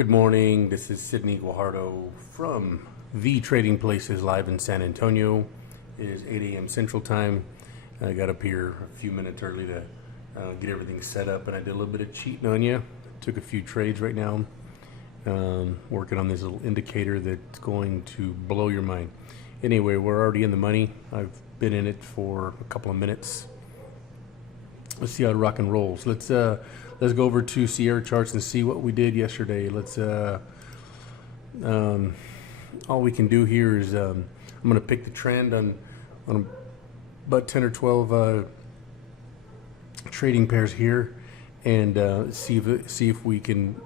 Good morning. This is Sidney Guajardo from The Trading Places live in San Antonio. It is 8 a.m. Central Time. I got up here a few minutes early to get everything set up, and I did a little bit of cheating on you. Took a few trades right now. Working on this little indicator that's going to blow your mind. Anyway, we're already in the money. I've been in it for a couple of minutes. Let's see how it rock and rolls. Let's go over to Sierra charts and see what we did yesterday. All we can do here is I'm going to pick the trend on about 10 or 12 trading pairs here, and see if we can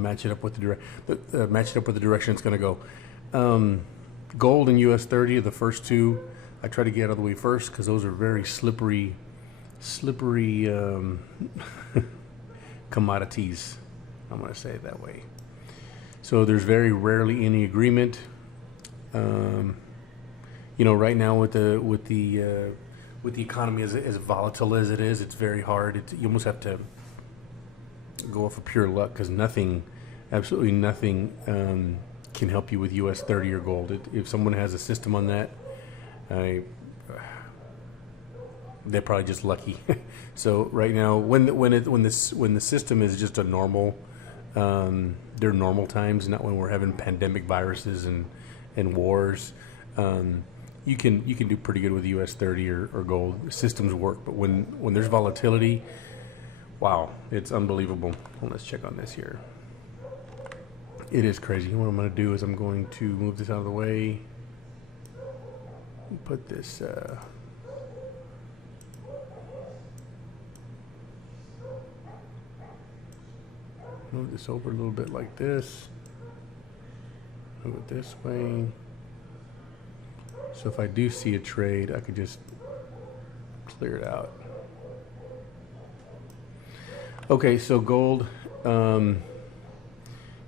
match it up with the direction it's going to go. Gold and US 30 are the first two. I try to get out of the way first because those are very slippery commodities. I'm going to say it that way. So there's very rarely any agreement. Right now with the economy as volatile as it is, it's very hard. You almost have to go off of pure luck because absolutely nothing can help you with US 30 or gold. If someone has a system on that, they're probably just lucky. So right now, when the system is just a normal, they're normal times, not when we're having pandemic viruses and wars. You can do pretty good with US 30 or gold. Systems work, but when there's volatility, wow, it's unbelievable. Well, let's check on this here. It is crazy. What I'm going to do is I'm going to move this out of the way. Put this. Move this over a little bit like this. Move it this way. So if I do see a trade, I could just clear it out. Okay, so gold. Got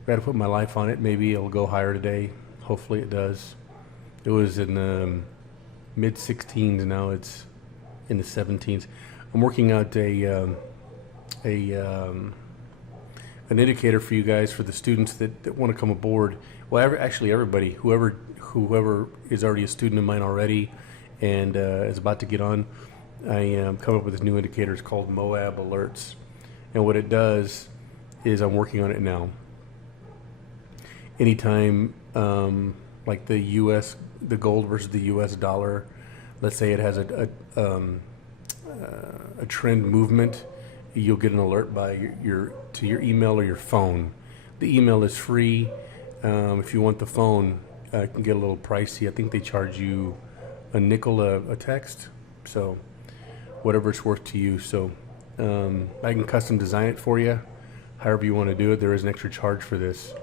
to put my life on it. Maybe it'll go higher today. Hopefully it does. It was in the mid 16s. Now it's in the 17s. I'm working out an indicator for you guys, for the students that want to come aboard. Well, actually everybody, whoever is already a student of mine already and is about to get on, I come up with this new indicator. It's called Moab Alerts, and what it does is I'm working on it now. Anytime like the gold versus the US dollar, let's say it has a trend movement, you'll get an alert by to your email or your phone. The email is free. If you want the phone, it can get a little pricey. I think they charge you a nickel a text, so whatever it's worth to you. So I can custom design it for you, however you want to do it. There is an extra charge for this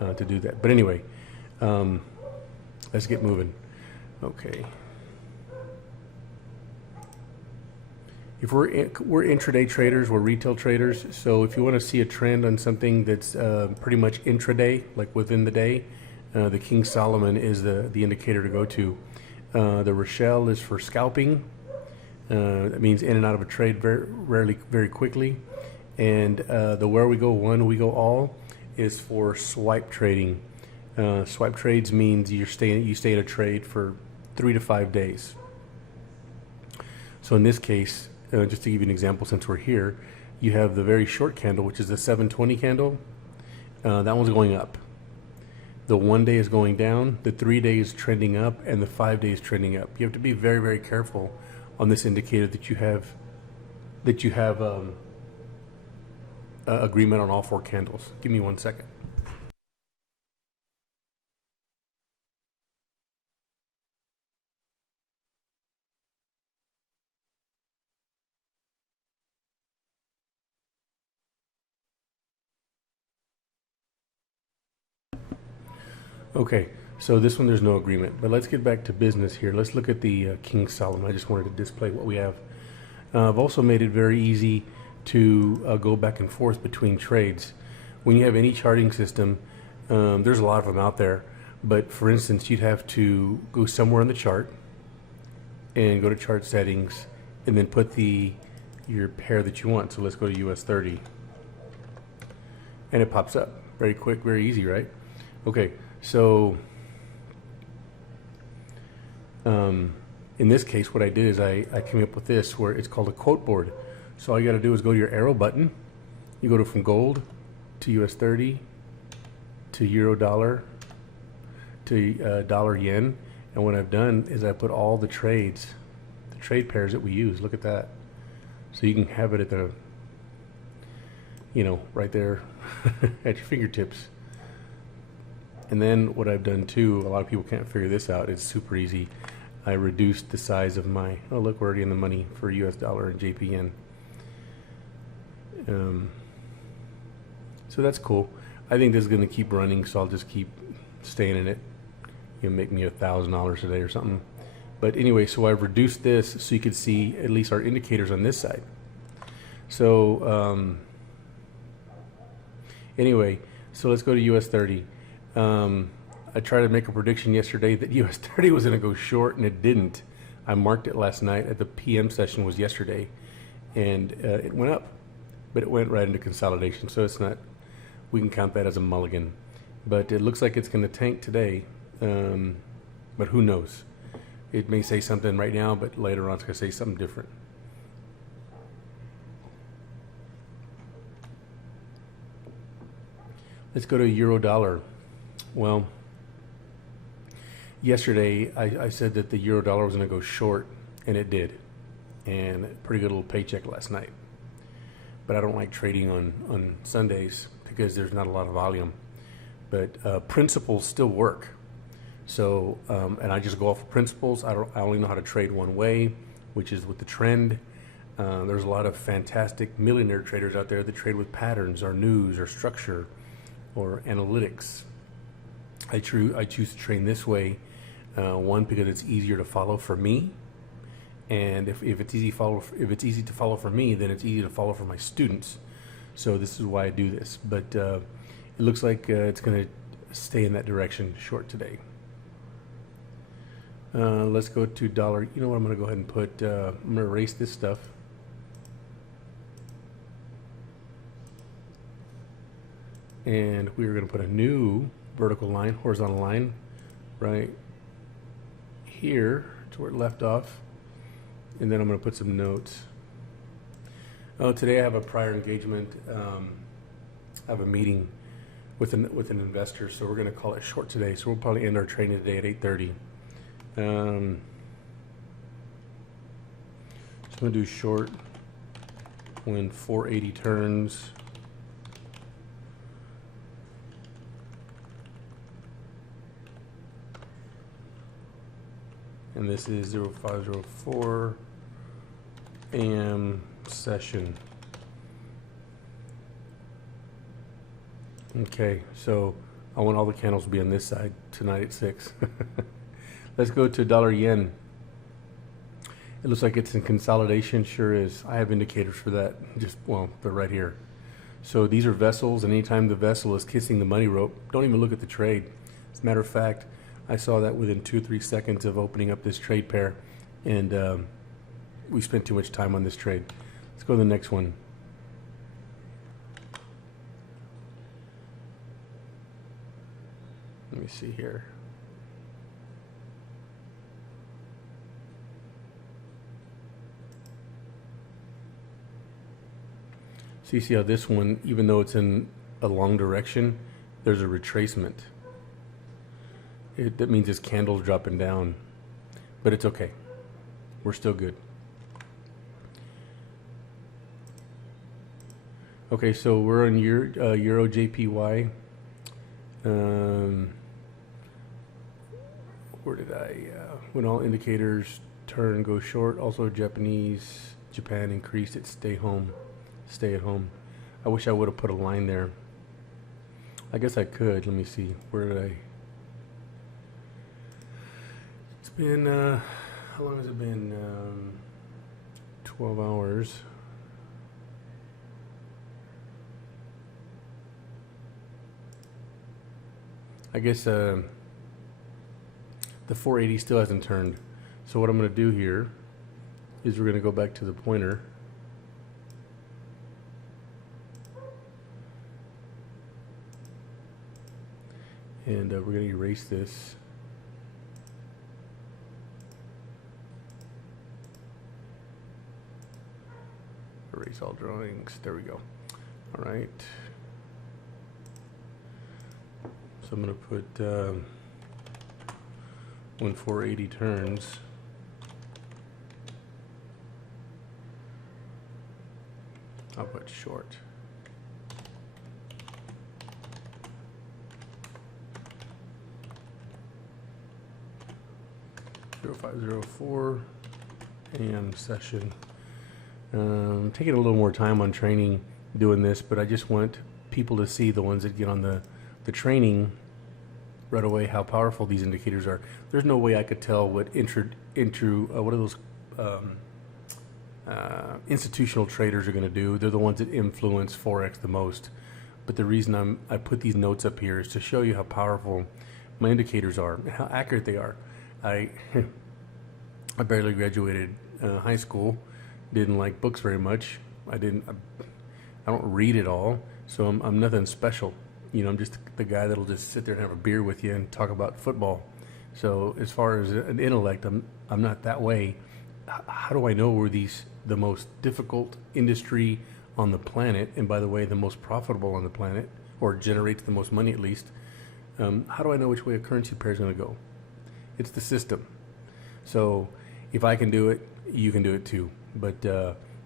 to do that. But anyway, let's get moving. Okay. If we're intraday traders, we're retail traders. So if you want to see a trend on something that's pretty much intraday, like within the day, the King Solomon is the indicator to go to. The Rochelle is for scalping. That means in and out of a trade very quickly. And the Where We Go One, We Go All is for swipe trading. Swipe trades means you stay in a trade for 3 to 5 days. So in this case, just to give you an example, since we're here, you have the very short candle, which is the 720 candle. That one's going up. The 1 day is going down, the 3 days trending up, and the 5 days trending up. You have to be very, very careful on this indicator that you have agreement on all 4 candles. Give me 1 second. Okay, so this one there's no agreement, but let's get back to business here. Let's look at the King Solomon. I just wanted to display what we have. I've also made it very easy to go back and forth between trades. When you have any charting system, there's a lot of them out there, but for instance, you'd have to go somewhere on the chart and go to chart settings and then put your pair that you want. So let's go to US 30, and it pops up. Very quick, very easy, right? Okay, so in this case, what I did is I came up with this where it's called a quote board. So all you got to do is go to your arrow button. You go to from gold to US 30 to euro dollar to dollar yen. And what I've done is I put all the trade pairs that we use. Look at that. So you can have it at the, right there at your fingertips. And then what I've done too, a lot of people can't figure this out. It's super easy. I reduced the size of my, oh look, we're already in the money for US dollar and JP yen. So that's cool. I think this is going to keep running, so I'll just keep staying in it. Make me $1,000 a day or something. But anyway, so I've reduced this so you can see at least our indicators on this side. So anyway, so let's go to US 30. I tried to make a prediction yesterday that US 30 was going to go short, and it didn't. I marked it last night at the PM session was yesterday, and it went up, but it went right into consolidation. So it's not, we can count that as a mulligan. But it looks like it's going to tank today, but who knows? It may say something right now, but later on it's going to say something different. Let's go to euro dollar. Well, yesterday I said that the euro dollar was going to go short, and it did. And pretty good little paycheck last night. But I don't like trading on Sundays because there's not a lot of volume. But principles still work. So, and I just go off of principles. I only know how to trade one way, which is with the trend. There's a lot of fantastic millionaire traders out there that trade with patterns or news or structure or analytics. I choose to train this way, one, because it's easier to follow for me, and if it's easy to follow for me, then it's easy to follow for my students. So this is why I do this. But it looks like it's going to stay in that direction short today. Let's go to dollar. You know what? I'm going to go ahead and put. I'm going to erase this stuff. And we are going to put a new vertical line, horizontal line, right here to where it left off. And then I'm going to put some notes. Oh, today I have a prior engagement. I have a meeting with an investor, so we're going to call it short today. So we'll probably end our training today at 8:30. So I'm going to do short when 480 turns. And this is 0504 AM session. Okay, so I want all the candles to be on this side tonight at 6. Let's go to dollar yen. It looks like it's in consolidation. Sure is. I have indicators for that. They're right here. So these are vessels, and anytime the vessel is kissing the money rope, don't even look at the trade. As a matter of fact, I saw that within 2-3 seconds of opening up this trade pair, and we spent too much time on this trade. Let's go to the next one. Let me see here. So you see how this one, even though it's in a long direction, there's a retracement. That means this candle's dropping down, but it's okay. We're still good. Okay, so we're on Euro JPY. Where did when all indicators turn, go short. Also Japan increased its stay at home. I wish I would have put a line there. I guess I could. Let me see. Where did I? It's been, how long has it been? 12 hours. I guess the 480 still hasn't turned. So what I'm going to do here is we're going to go back to the pointer. And we're going to erase this. Erase all drawings. There we go. All right. So I'm going to put when 480 turns. I'll put short. .0504 and session. Taking a little more time on training doing this, but I just want people to see, the ones that get on the training right away, how powerful these indicators are. There's no way I could tell what what are those institutional traders are going to do. They're the ones that influence Forex the most. But the reason I put these notes up here is to show you how powerful my indicators are, how accurate they are. I barely graduated high school, didn't like books very much. I don't read at all, so I'm nothing special. You know, I'm just the guy that'll just sit there and have a beer with you and talk about football. So as far as an intellect, I'm not that way. How do I know we're the most difficult industry on the planet, and by the way, the most profitable on the planet, or generates the most money at least? How do I know which way a currency pair is going to go? It's the system. So if I can do it, you can do it too. But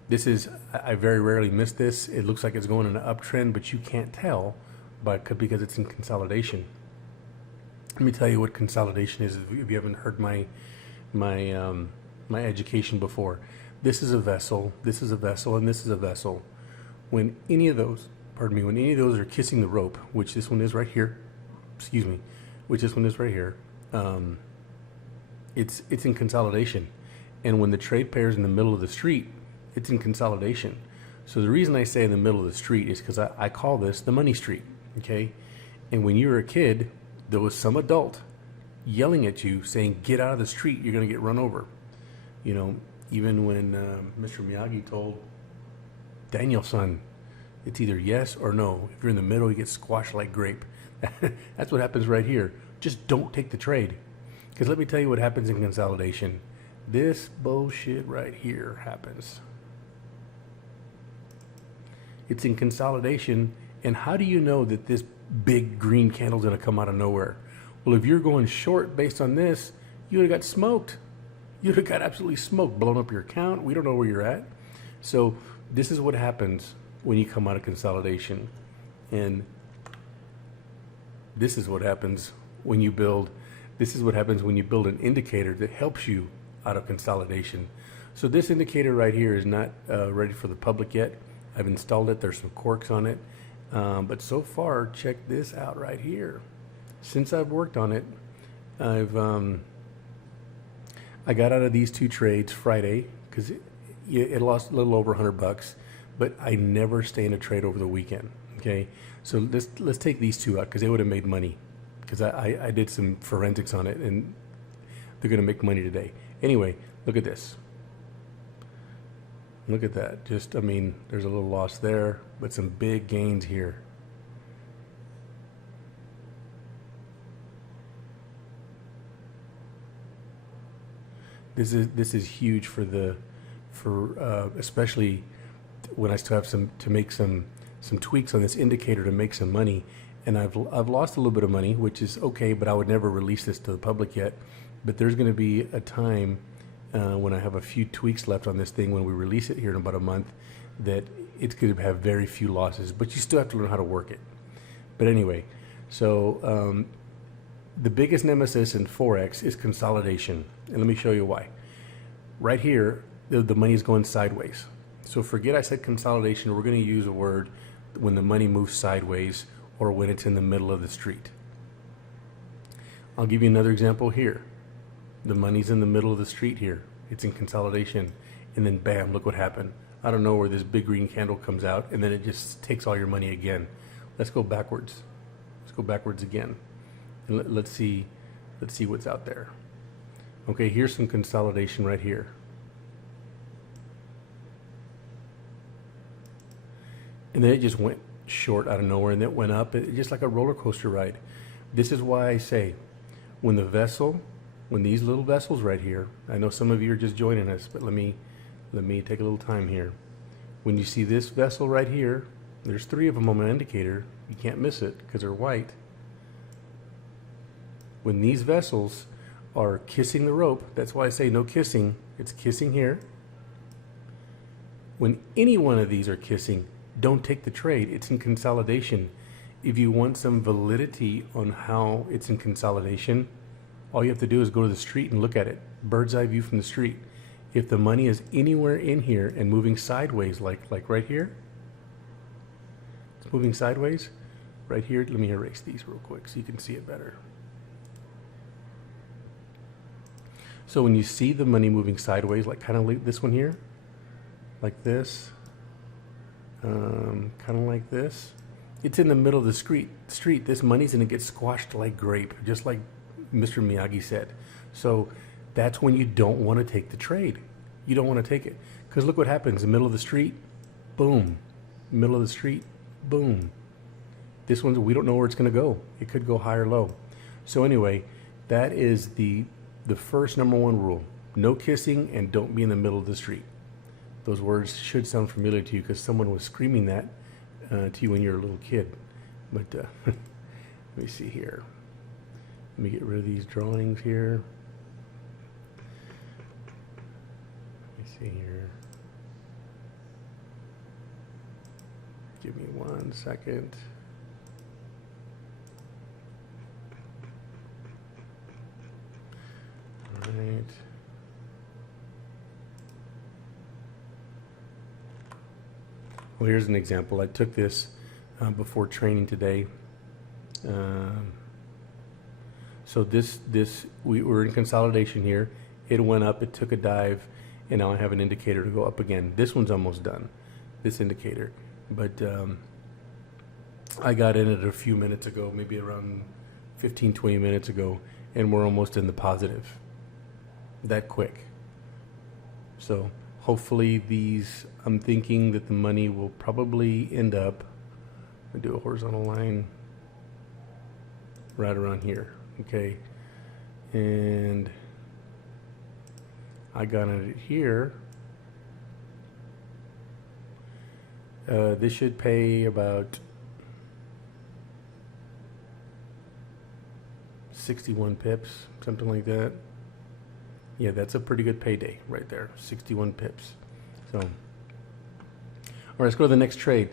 this is, I very rarely miss this. It looks like it's going in an uptrend, but you can't tell because it's in consolidation. Let me tell you what consolidation is if you haven't heard my education before. This is a vessel, this is a vessel, and this is a vessel. When any of those are kissing the rope, which this one is right here, which this one is right here, it's in consolidation. And when the trade pair is in the middle of the street, it's in consolidation. So the reason I say in the middle of the street is because I call this the money street, okay? And when you were a kid, there was some adult yelling at you saying, get out of the street, you're going to get run over. You know, even when Mr. Miyagi told Daniel-san, it's either yes or no. If you're in the middle, you get squashed like grape. That's what happens right here. Just don't take the trade. Because let me tell you what happens in consolidation. This bullshit right here happens. It's in consolidation, and how do you know that this big green candle is going to come out of nowhere? Well, if you're going short based on this, you would have got smoked. You would have got absolutely smoked, blown up your account. We don't know where you're at. So this is what happens when you come out of consolidation. And this is what happens when you build an indicator that helps you out of consolidation. So this indicator right here is not ready for the public yet. I've installed it. There's some quirks on it. But so far, check this out right here. Since I've worked on it, I got out of these two trades Friday because it lost a little over $100, but I never stay in a trade over the weekend. Okay, so let's take these two out because they would have made money because I did some forensics on it and they're going to make money today. Anyway, look at this. Look at that. Just, I mean, there's a little loss there, but some big gains here. This is huge for especially when I still have to make some tweaks on this indicator to make some money. And I've lost a little bit of money, which is okay, but I would never release this to the public yet. But there's going to be a time when I have a few tweaks left on this thing when we release it here in about a month that it's going to have very few losses, but you still have to learn how to work it. But anyway, so the biggest nemesis in Forex is consolidation. And let me show you why. Right here, the money is going sideways. So forget I said consolidation. We're going to use a word when the money moves sideways or when it's in the middle of the street. I'll give you another example here. The money's in the middle of the street here. It's in consolidation. And then bam, look what happened. I don't know where this big green candle comes out and then it just takes all your money again. Let's go backwards. Let's go backwards again. And let's see what's out there. Okay, here's some consolidation right here. And then it just went short out of nowhere and it went up, just like a roller coaster ride. This is why I say, when these little vessels right here, I know some of you are just joining us, but let me take a little time here. When you see this vessel right here, there's 3 of them on my indicator. You can't miss it because they're white. When these vessels are kissing the rope, that's why I say no kissing. It's kissing here. When any one of these are kissing, don't take the trade. It's in consolidation. If you want some validity on how it's in consolidation, all you have to do is go to the street and look at it. Bird's eye view from the street. If the money is anywhere in here and moving sideways, like right here, it's moving sideways, right here. Let me erase these real quick so you can see it better. So when you see the money moving sideways, like kind of like this one here, like this, kind of like this, it's in the middle of the street. This money's going to get squashed like grape, just like Mr. Miyagi said. So that's when you don't want to take the trade. You don't want to take it. Because look what happens. The middle of the street, boom. Middle of the street, boom. This one, we don't know where it's going to go. It could go high or low. So anyway, that is the first #1 rule. No kissing and don't be in the middle of the street. Those words should sound familiar to you because someone was screaming that to you when you were a little kid. But let me see here. Let me get rid of these drawings here. Let me see here. Give me 1 second. All right. Well, here's an example. I took this before training today. So we were in consolidation here. It went up, it took a dive, and now I have an indicator to go up again. This one's almost done, this indicator. But I got in it a few minutes ago, maybe around 15, 20 minutes ago, and we're almost in the positive. That quick. So hopefully these, I'm thinking that the money will probably end up, I'll do a horizontal line right around here. Okay, and I got it here. This should pay about 61 pips, something like that. Yeah, that's a pretty good payday right there, 61 pips. So, all right, let's go to the next trade.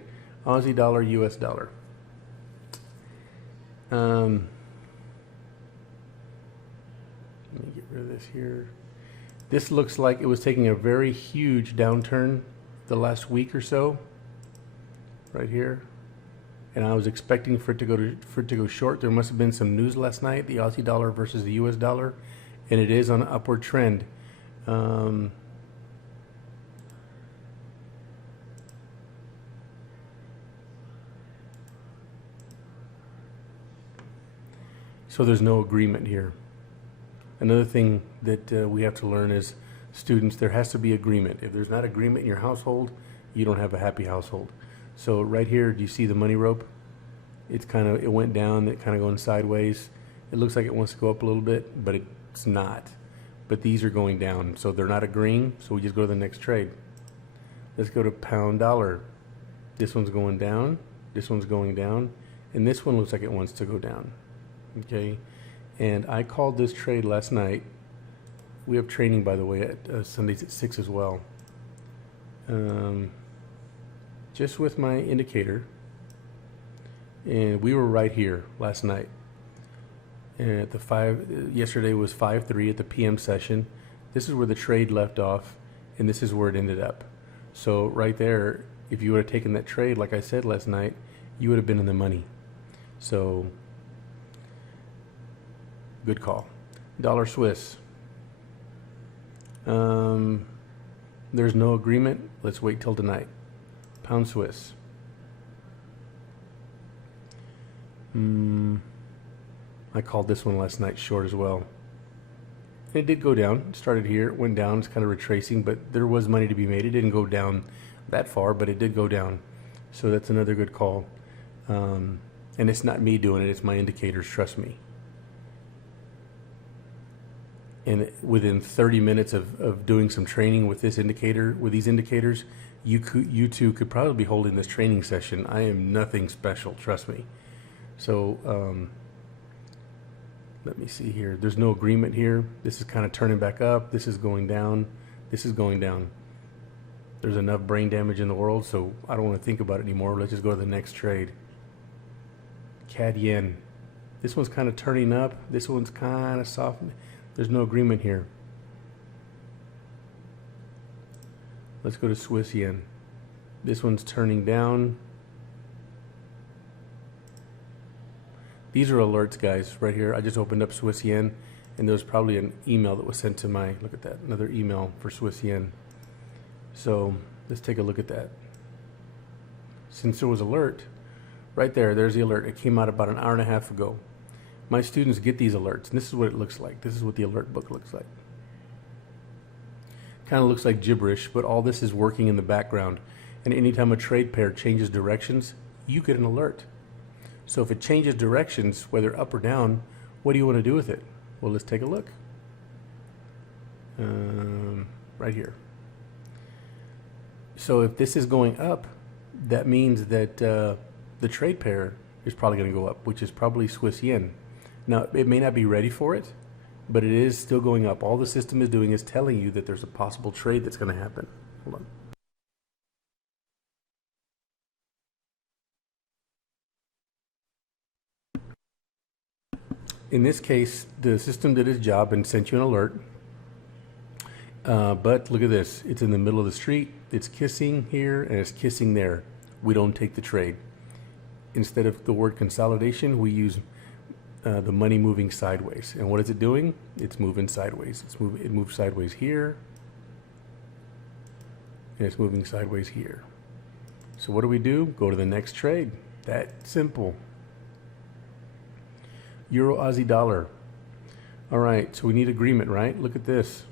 Aussie dollar, US dollar. Let me get rid of this here. This looks like it was taking a very huge downturn the last week or so, right here. And I was expecting for it to go short. There must have been some news last night, the Aussie dollar versus the US dollar, and it is on an upward trend. So there's no agreement here. Another thing that we have to learn is, students, there has to be agreement. If there's not agreement in your household, you don't have a happy household. So right here, do you see the money rope? It went down, it kind of going sideways. It looks like it wants to go up a little bit, but it's not. But these are going down, so they're not agreeing, so we just go to the next trade. Let's go to pound dollar. This one's going down, this one's going down, and this one looks like it wants to go down. Okay, and I called this trade last night. We have training, by the way, at Sundays at 6 as well. Just with my indicator, and we were right here last night. And at the yesterday was 5:03 at the PM session. This is where the trade left off, and this is where it ended up. So right there, if you would have taken that trade, like I said last night, you would have been in the money. So good call. Dollar Swiss. There's no agreement. Let's wait till tonight. Pound Swiss. I called this one last night short as well. It did go down. It started here, it went down. It's kind of retracing, but there was money to be made. It didn't go down that far, but it did go down. So that's another good call. And it's not me doing it, it's my indicators, trust me. And within 30 minutes of doing some training with this indicator, with these indicators, you two could probably be holding this training session. I am nothing special, trust me. So let me see here. There's no agreement here. This is kind of turning back up. This is going down. This is going down. There's enough brain damage in the world, so I don't want to think about it anymore. Let's just go to the next trade. CAD yen. This one's kind of turning up. This one's kind of soft. There's no agreement here. Let's go to Swiss yen. This one's turning down. These are alerts, guys, right here. I just opened up Swiss yen, and there's probably an email that was sent to my, look at that, another email for Swiss yen. So let's take a look at that. Since there was alert, right there, there's the alert. It came out about an hour and a half ago. My students get these alerts, and this is what it looks like. This is what the alert book looks like. Kind of looks like gibberish, but all this is working in the background. And anytime a trade pair changes directions, you get an alert. So if it changes directions, whether up or down, what do you want to do with it? Well, let's take a look. Right here. So if this is going up, that means that the trade pair is probably going to go up, which is probably Swiss yen. Now, it may not be ready for it, but it is still going up. All the system is doing is telling you that there's a possible trade that's going to happen. Hold on. In this case, the system did its job and sent you an alert. But look at this. It's in the middle of the street. It's kissing here and it's kissing there. We don't take the trade. Instead of the word consolidation, we use the money moving sideways. And what is it doing? It's moving sideways. It moves sideways here. And it's moving sideways here. So what do? Go to the next trade. That simple. Euro Aussie dollar. All right, so we need agreement, right? Look at this.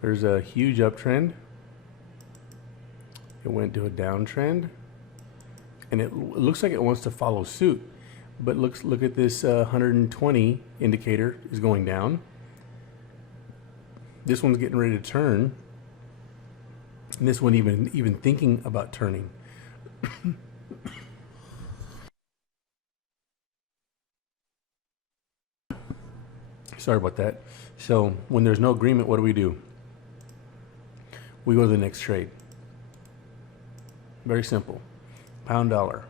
There's a huge uptrend. It went to a downtrend. And it looks like it wants to follow suit. But look at this 120 indicator is going down. This one's getting ready to turn. And this one even thinking about turning. Sorry about that. So when there's no agreement, what do? We go to the next trade. Very simple. Pound dollar.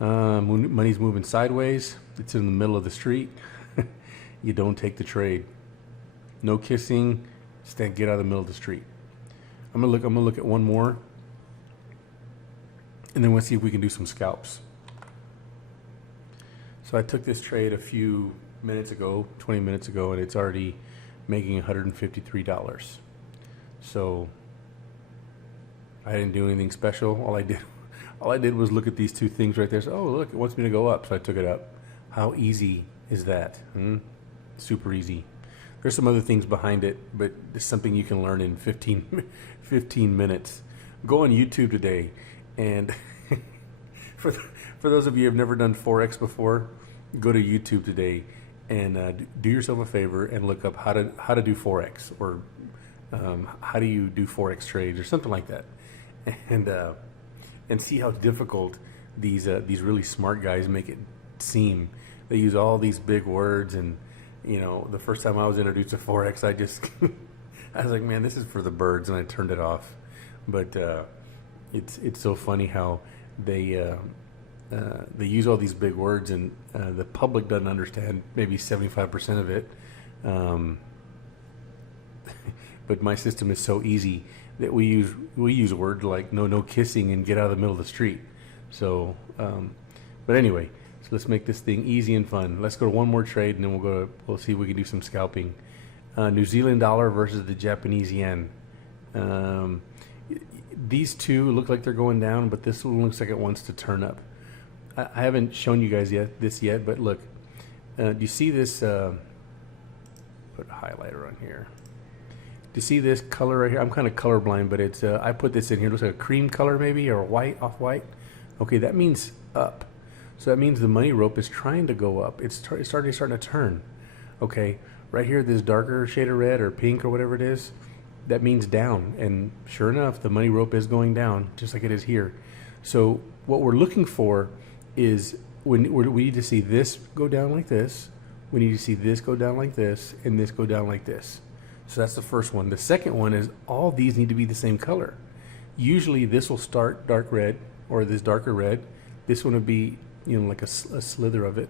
Money's moving sideways. It's in the middle of the street. You don't take the trade. No kissing. Get out of the middle of the street. I'm gonna look at one more, and then we'll see if we can do some scalps. So I took this trade a few minutes ago, 20 minutes ago, and it's already making $153. So I didn't do anything special. All I did was look at these two things right there. So, oh, look, it wants me to go up, so I took it up. How easy is that? Super easy. There's some other things behind it, but it's something you can learn in 15 minutes. Go on YouTube today, and for those of you who have never done Forex before, go to YouTube today and do yourself a favor and look up how to do Forex, or how do you do Forex trades, or something like that, and see how difficult these really smart guys make it seem. They use all these big words, and the first time I was introduced to Forex, I was like, man, this is for the birds, and I turned it off. But it's so funny how they use all these big words, and the public doesn't understand maybe 75% of it. But my system is so easy that we use words like no kissing and get out of the middle of the street. So, but anyway, so let's make this thing easy and fun. Let's go to one more trade, and then we'll see if we can do some scalping. New Zealand dollar versus the Japanese yen. These two look like they're going down, but this one looks like it wants to turn up. I haven't shown you guys this yet, but look, do you see this? Put a highlighter on here. Do you see this color right here? I'm kind of colorblind, but it's I put this in here. It looks like a cream color maybe, or white, off-white. Okay, that means up. So that means the money rope is trying to go up. It's starting to turn. Okay, right here, this darker shade of red or pink or whatever it is, that means down. And sure enough, the money rope is going down, just like it is here. So what we're looking for is we need to see this go down like this. We need to see this go down like this, and this go down like this. So that's the first one. The second one is all these need to be the same color. Usually this will start dark red, or this darker red. This one would be, you know, like a slither of it,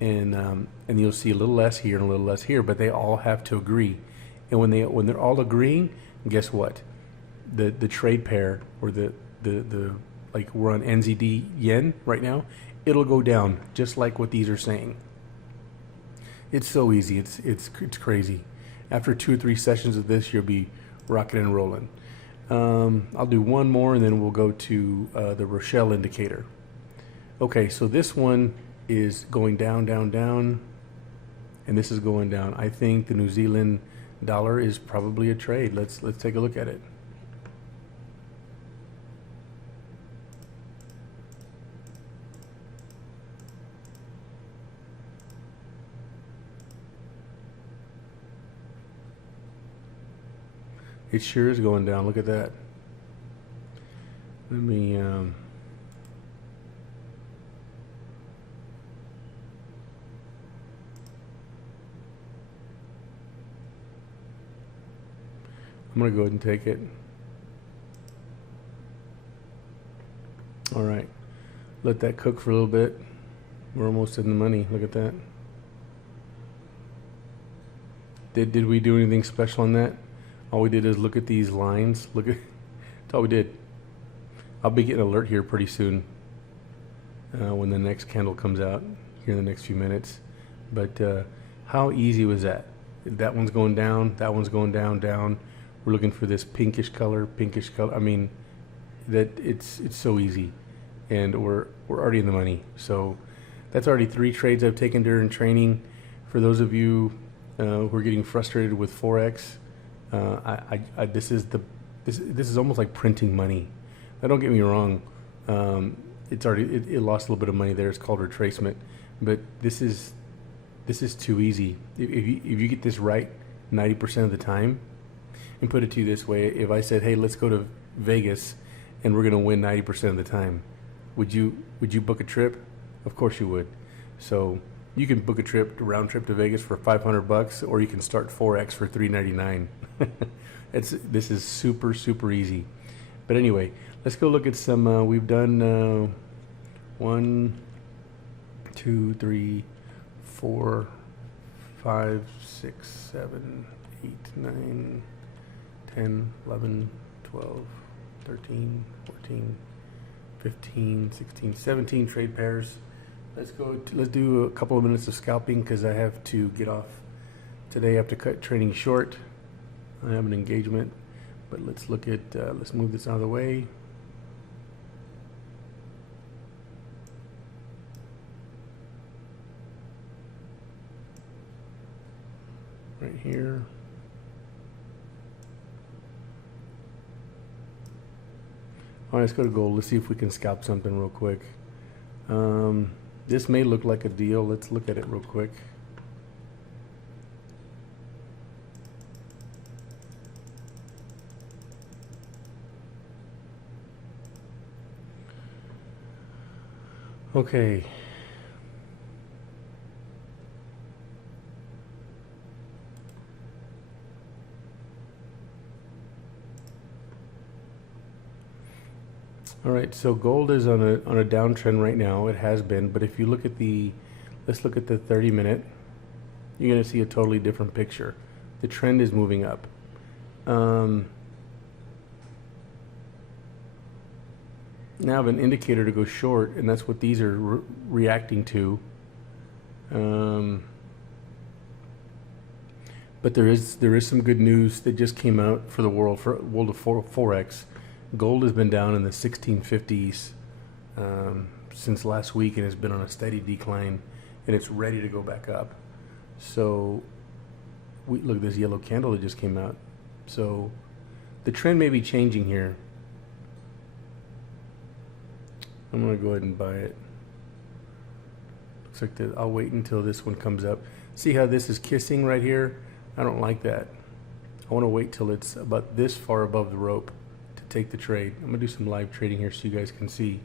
and you'll see a little less here and a little less here. But they all have to agree. And when they're all agreeing, guess what? The trade pair, or the like we're on NZD yen right now, it'll go down just like what these are saying. It's so easy. It's crazy. After 2 or 3 sessions of this, you'll be rocking and rolling. I'll do one more, and then we'll go to the Rochelle indicator. Okay, so this one is going down, down, down, and this is going down. I think the New Zealand dollar is probably a trade. Let's take a look at it. It sure is going down. Look at that. Let me I'm gonna go ahead and take it. All right, let that cook for a little bit. We're almost in the money. Look at that. Did we do anything special on that? All we did is look at these lines. Look at, that's all we did. I'll be getting an alert here pretty soon when the next candle comes out here in the next few minutes. But how easy was that? That one's going down. That one's going down, down. We're looking for this pinkish color. I mean, that it's so easy, and we're already in the money. So that's already 3 trades I've taken during training. For those of you who are getting frustrated with Forex, this is almost like printing money. Now, don't get me wrong. It lost a little bit of money there. It's called retracement, but this is too easy. If you get this right 90% of the time, and put it to you this way: if I said, "Hey, let's go to Vegas, and we're going to win 90% of the time," would you book a trip? Of course you would. So you can book a round trip to Vegas for $500, or you can start Forex for $3.99. This is super easy. But anyway, let's go look at some. We've done 1, 2, 3, 4, 5, 6, 7, 8, 9, 10, 11, 12, 13, 14, 15, 16, 17 trade pairs. Let's do a couple of minutes of scalping, because I have to get off today. I have to cut training short. I have an engagement, but let's look at, let's move this out of the way. Right here. All right, let's go to gold. Let's see if we can scalp something real quick. This may look like a deal. Let's look at it real quick. Okay. All right, so gold is on a downtrend right now. It has been, but if you look at let's look at the 30-minute, you're going to see a totally different picture. The trend is moving up. Now I have an indicator to go short, and that's what these are reacting to. But there is some good news that just came out for the world of Forex. Gold has been down in the 1650s since last week, and has been on a steady decline, and it's ready to go back up. So look at this yellow candle that just came out. So the trend may be changing here. I'm gonna go ahead and buy it. Looks like that. I'll wait until this one comes up. See how this is kissing right here? I don't like that. I want to wait till it's about this far above the rope to take the trade. I'm gonna do some live trading here so you guys can see.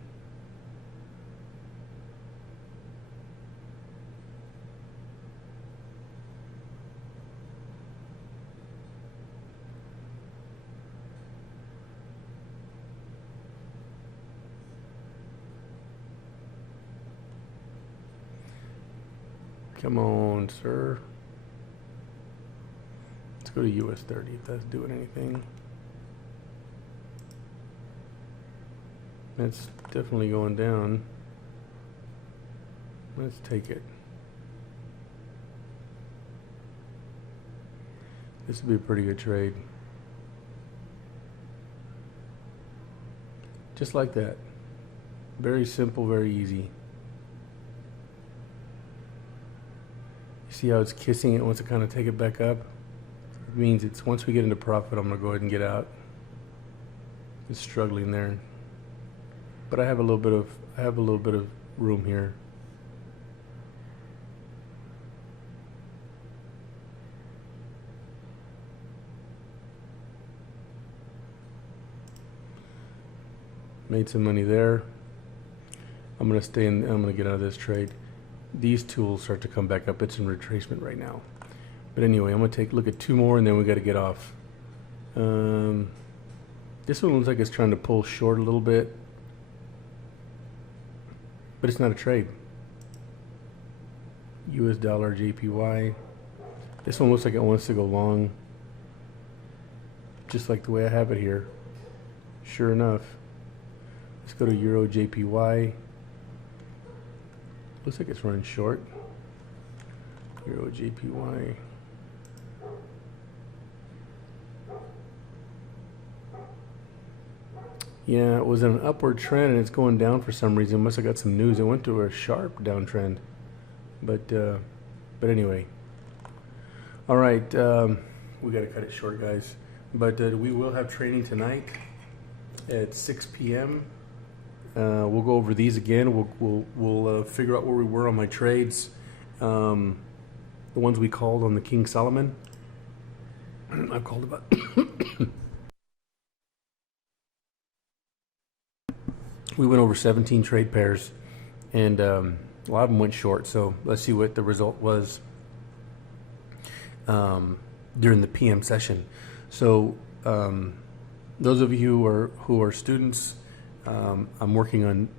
Come on, sir. Let's go to US 30 if that's doing anything. That's definitely going down. Let's take it. This would be a pretty good trade. Just like that. Very simple, very easy. See how it's kissing it, wants to kind of take it back up. It means it's once we get into profit, I'm gonna go ahead and get out. It's struggling there, but I have a little bit of room here. Made some money there. I'm gonna stay in. I'm gonna get out of this trade. These tools start to come back up. It's in retracement right now. But anyway, I'm gonna take a look at two more and then we gotta get off. This one looks like it's trying to pull short a little bit, but it's not a trade. US dollar JPY. This one looks like it wants to go long, just like the way I have it here. Sure enough. Let's go to Euro JPY. Looks like it's running short. Euro JPY. Yeah, it was an upward trend and it's going down for some reason. Must have got some news. It went to a sharp downtrend. But anyway. All right, we got to cut it short, guys. But we will have training tonight at 6 p.m. We'll go over these again. We'll figure out where we were on my trades, the ones we called on the King Solomon. I've called about. We went over 17 trade pairs, and a lot of them went short. So let's see what the result was during the PM session. So those of you who are students. I'm working on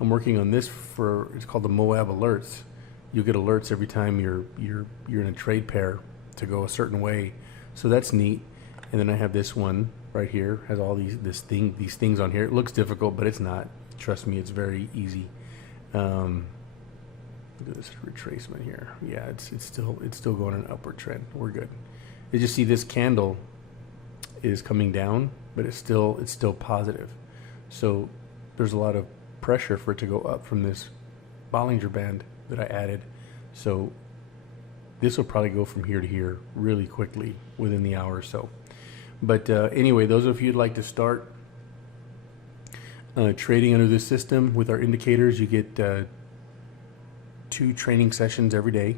I'm working on this for, it's called the Moab alerts. You get alerts every time you're in a trade pair to go a certain way. So that's neat. And then I have this one right here, has all these things on here. It looks difficult, but it's not. Trust me, it's very easy. Look at this retracement here. Yeah, it's still going in an upward trend. We're good. You just see this candle is coming down, but it's still positive. So there's a lot of pressure for it to go up from this Bollinger Band that I added. So this will probably go from here to here really quickly within the hour or so. But anyway, those of you who'd like to start trading under this system with our indicators, you get 2 training sessions every day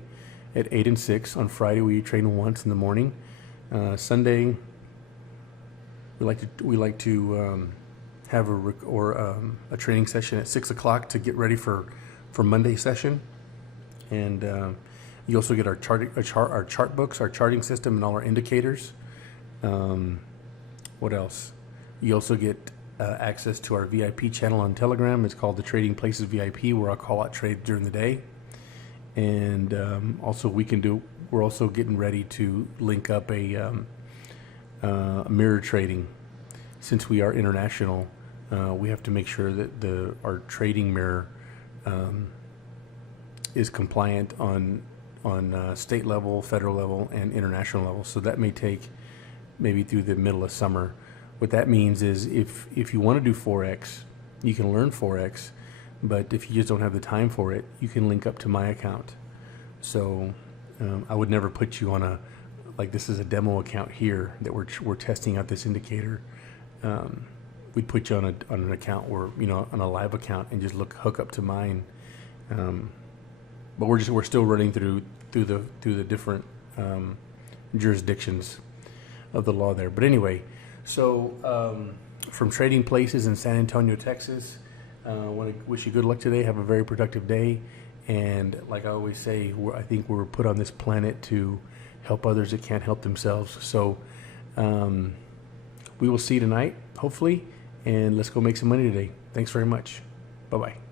at 8 and 6. On Friday, we train once in the morning. Sunday, we like to have a training session at 6 o'clock to get ready for Monday session. And you also get our chart books, our charting system, and all our indicators. What else? You also get access to our VIP channel on Telegram. It's called the Trading Places VIP, where I'll call out trades during the day. And also we're also getting ready to link up a mirror trading. Since we are international, we have to make sure that our trading mirror is compliant on state level, federal level, and international level. So that may take maybe through the middle of summer. What that means is if you want to do Forex, you can learn Forex, but if you just don't have the time for it, you can link up to my account. So I would never put you on like this is a demo account here that we're testing out this indicator. We'd put you on an account where, you know, on a live account and just hook up to mine. But we're still running through the different jurisdictions of the law there. But anyway, so from Trading Places in San Antonio, Texas, I want to wish you good luck today. Have a very productive day. And like I always say, I think we're put on this planet to help others that can't help themselves. So we will see you tonight, hopefully, and let's go make some money today. Thanks very much. Bye-bye.